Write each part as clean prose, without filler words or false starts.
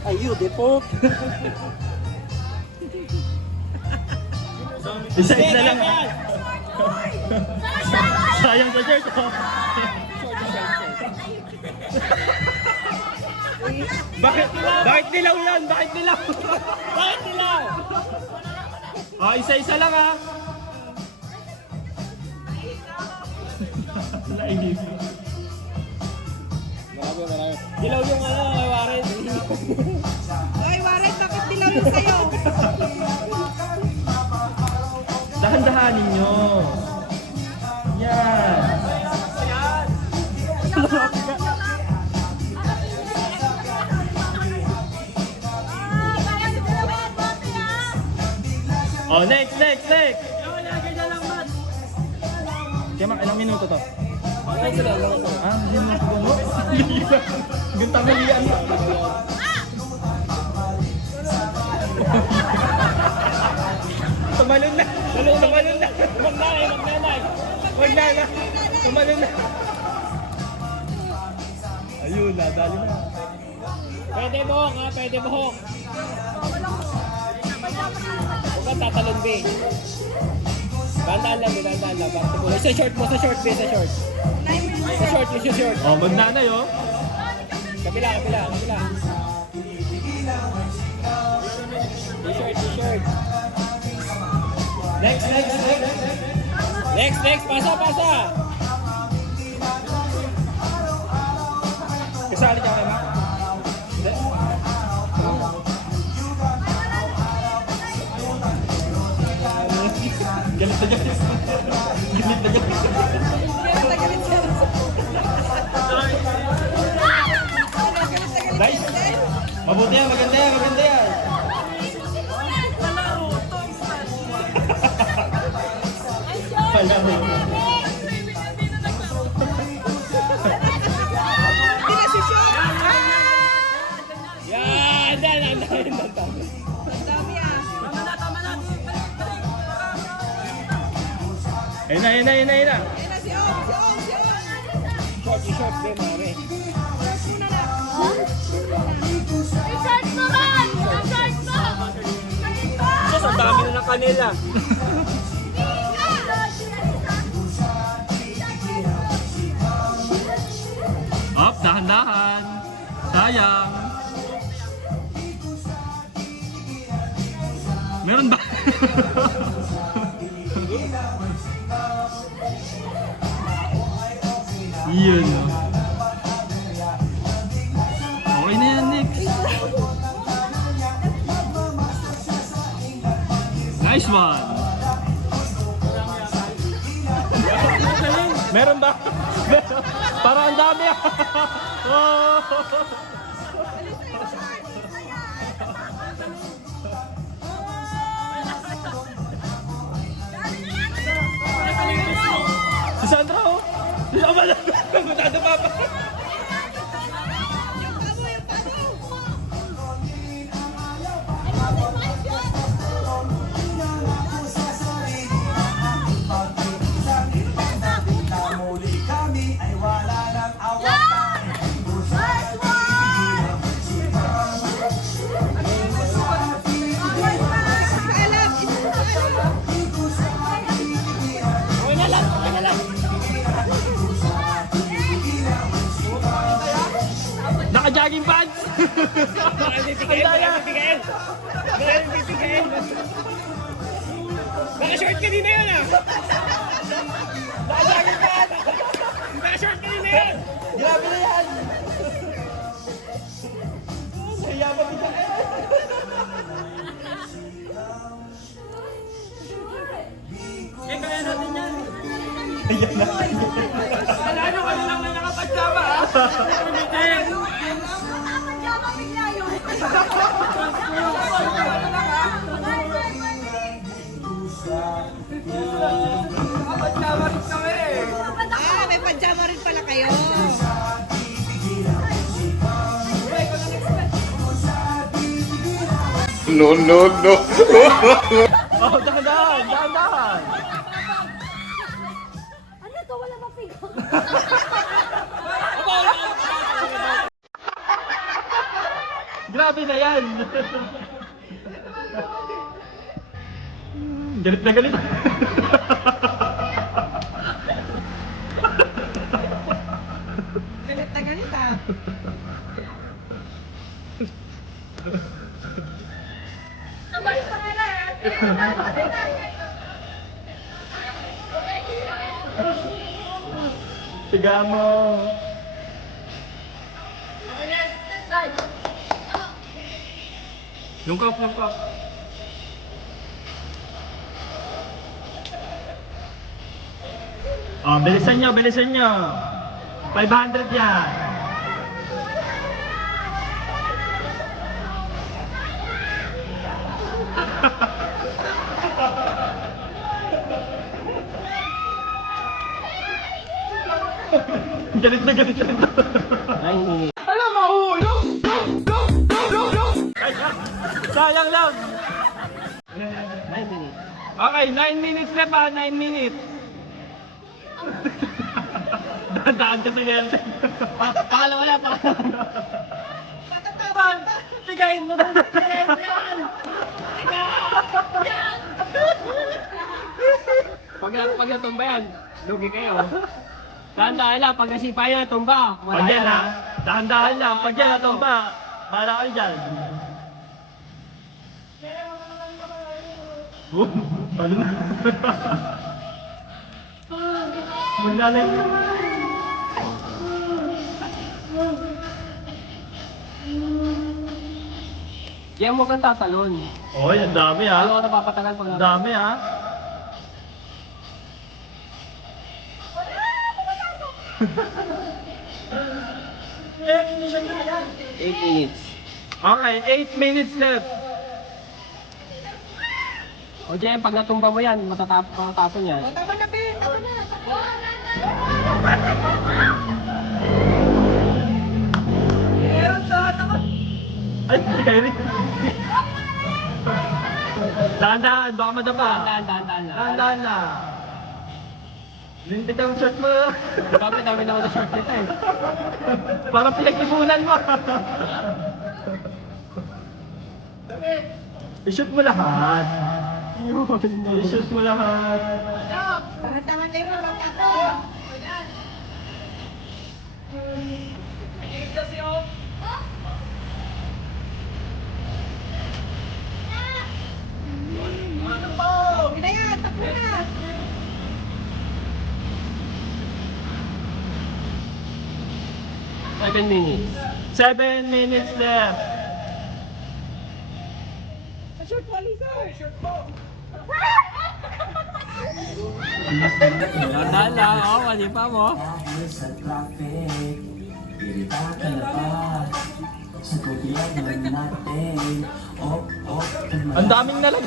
Ay, you, depot. Isa lang. Sayang sa shirt. Oh. Bakit nilaw yan? Bakit nilaw? Bakit nila? Ah, isa-isa lang ah. Nainip. Marami. Dilaw yung ano, kay Warren. Ay, Warren, bakit dilaw yung sayo? Dahan-dahanin nyo. Yan. Oh, next. Kaya mak, ilang minuto to? Lang sila. Ah, hindi mo puno. Ganun tamalian. Tumalon na. Wag na. Tumalon na. Ayun, nadali na. Pwede buhok ha, pwede buhok. Huwag kang tatalon, be. Bandaan lang. Back to buhok. Sa short, be, sa short. Sa short. Oh, magnanay oh. Kabila. T-shirt. Next, pasa. Kasali ka kay Mac? Hindi. Galit na galit. Nice. Mabuti yan, maganda yan. Hindi na si Sean. Yan. Ang dami ah. Ayun na. Ayun na si Om. Short, be, mami. Yes, ang dami na ng kanila. Up, dahan-dahan. Sayang. Meron ba? Yun. Okay na yan, next. Nice one. Meron ba? Parang ang dami ah. Oh. Si Sandra oh. Hindi ako malag. Nagutado pa pa. Naka-jogging pants! Bitigain. Naka-short kanina yun ah. Naka-short kanina yun. Grabe na yan! Kaya pa bigyan. Kaya natin yan. Ayan na. Wala nyo kami lang na nakapagsama ah. Ah, may pajama rin pala kayo. No. Oh, dahan-dahan. Ano to? Wala mapigo. Grabe na yan. Galit na galit. Galit na galit ah. Tiga mo. Lungkop. Oh, bilisan nyo. 500 yan. Galit na galit. 9 minutes. Alam mo, hulog! Sayang lang. 9 minutes. Okay, 9 minutes na pa, 9 minutes. Dadaan ka sa health. Pangalawa na, Tigayin mo na. Pag natumba yan, lugi kayo. Tandaan lang, pag nasipa yan, tumba. Pag yan ha, dahan-dahan lang. Pag yan natumba, bahala kayo dyan. Ano na? Maglalay. Kaya mo kang tatalon. Oy, ang dami ha. Ano ka napapatagal pag Ang dami ha. Eight minutes. Okay, 8 minutes left. O Jem, pag natumba mo yan, matatapon yan. Tama na, Ben. Tama na. Ay, Eric. Dahan-dahan, baka madapa. Dahan lang. Dahan-dahan na. Lintik ang shirt mo. Bakit dami naman na short nito eh. Parang pinag-ipunan mo. I-shoot mo lahat. I-shoot mo lahat. Tama na yung mga tato. Hindi na yan, takbo na. 7 minutes. 7 minutes left. Short mo, Lisa. Short mo. Dahan lang, malipa mo. Sa traffic, irita ka na ba? Sa kubilag naman natin. Ang daming nalag.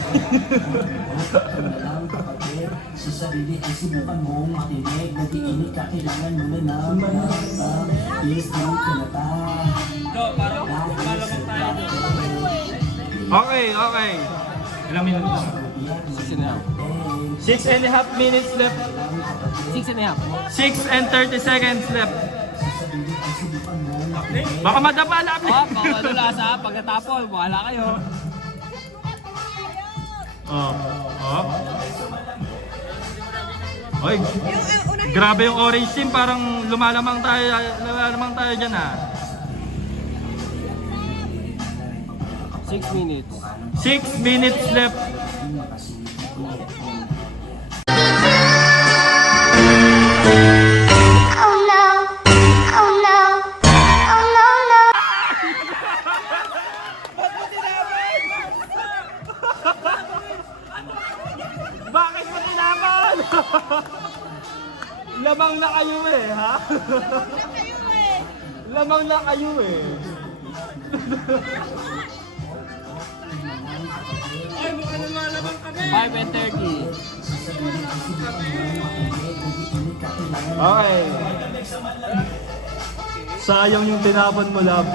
Lang kapatid, sa sarili ay sinukan mong makinig. Nag-iinit ka, kailangan mo na naman. Please, lang ka na ba? Okay. Ilang minutes na? 6 and a half. 6.5 minutes left. 6 and a half. 6 and 30 seconds left. Baka madapa na. Baka lasa, pag natapon, wala kayo. Oy, grabe yung orange team, parang lumalamang tayo dyan ha. 6 minutes. 6 minutes left. Oh no, oh no, oh no, no. Bakit mo tinapan? Lamang na kayo eh, ha? Lamang na kayo eh. 5 and 30. Okay. Sayang yung tinapon mo, love.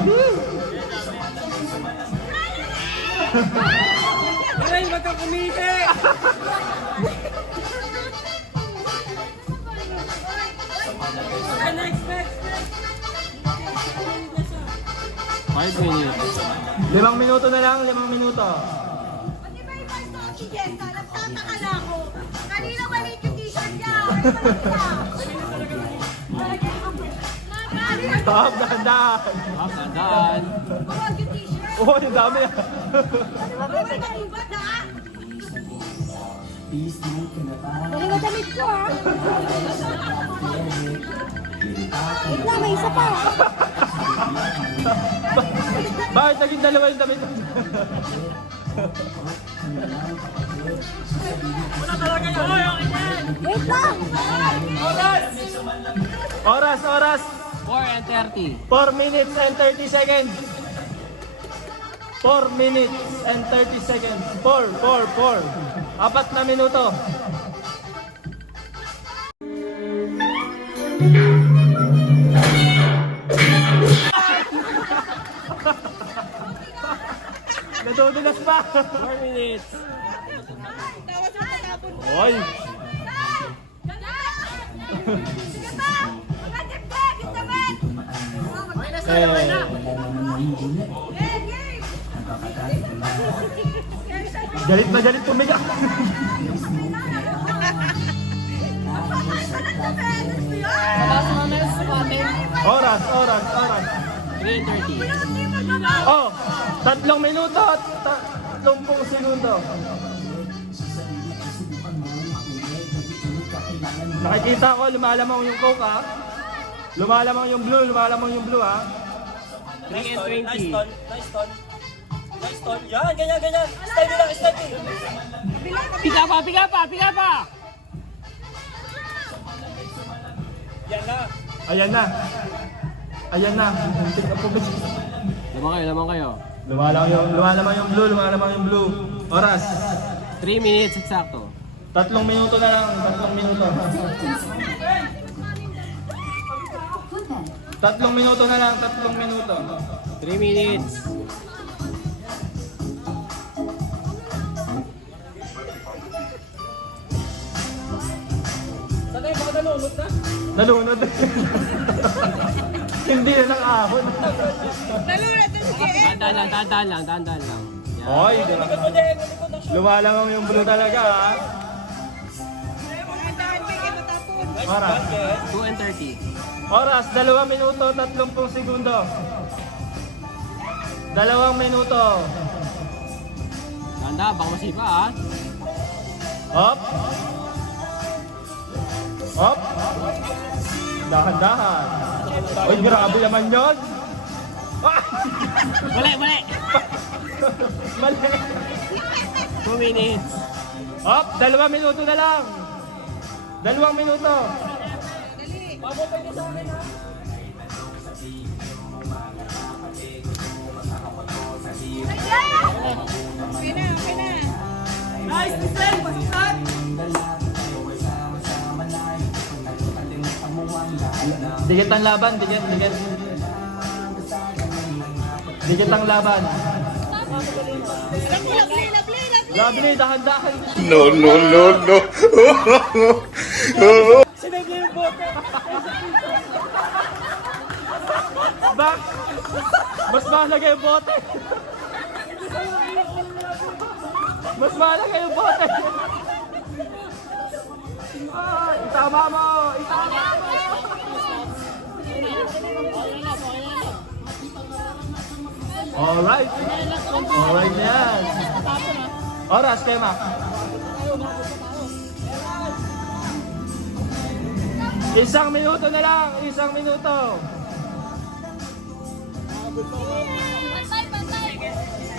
Ay, magkakumihi! 5 minutes. 5 minuto na lang, 5 minuto. Di ba yung first talk si Jessa? Nagtataka na ako. Kanina maliit yung t-shirt niya. Stop, dahan-dahan. Tandaan. Bawag yung t-shirt. Oh, ang dami ah. Bawal matibad ha. Please di ka na ba? Galing ang damit ko ha. Wait lang, may isa pa. Bakit naging dalawa yung damit? Wait lang. Oras, oras. 4 and 30. 4 minutes and 30 seconds. 4 minutes and 30 seconds. 4. 4 na minuto. Nadudulas pa. 4 minutes. Tawas mo tatapon mo. Oy. Sige pa. Magandagdag yung damit. Eh, galit pumiga. Oras. 3 and 30. Oh, 3 minuto at 30 segundo. Nakikita ko, lumalamang yung coke ha. Lumalamang yung blue ha. 3 and 20. Nice ton. Yan, ganyan. Steady lang. Piga pa! Yan na. Ayan na. Lamang kayo. Lumalamang yung blue. Oras. 3 minutes eksakto. 3 minuto na lang. 3 minuto. 3 minuto na lang. 3 minuto. 3 minutes. Nalunod. Hindi na nakahon. Nalulad na si Jen. Tandaan lang. Yan. Oy, lumalamang yung blue talaga ha. Magandaan pa kayo matapon. Oras. 2 and 30. Oras, 2 minuto, 30 segundo. 2 minuto. Tanda, baka masipa ha. Hop. Dahan-dahan. Uy, grabe naman yun. Ah! Mali! Mali. 2 minutes. Hop, 2 minuto na lang. 2 minuto. Okay na. Dikit ang laban, dikit. Dikit ang laban. Lovely. Lovely, dahan-dahan. No. Bak! Mas mahalaga yung bote. Mas mahalaga yung bote. Ah, itama mo! Alright na yan. Oras, kayo ma. 1 minuto na lang. 1 minuto.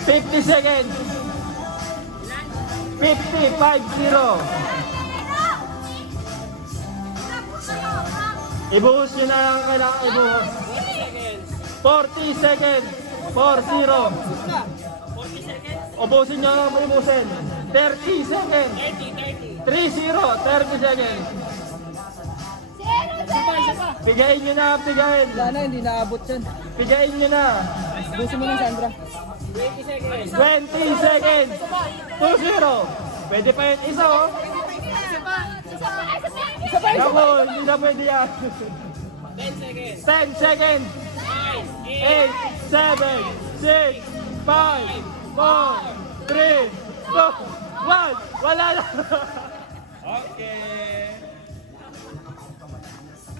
50 seconds. 50. Ibuhos nyo na lang kailangan ibuhos. 40 seconds. 40. Ubusin nyo lang ibusin. 30 seconds. 30 seconds. Pigain nyo na, pigain. Sana hindi naabot yan. Pigain nyo na. Busin mo na, Sandra. 20 seconds. 2-0. Pwede pa yun isa oh. Naku, hindi na pwede yan. 10 seconds. 10 seconds. 9, 8, 7, 6, 5, 4, 3, 2, 1. Wala na. Okay.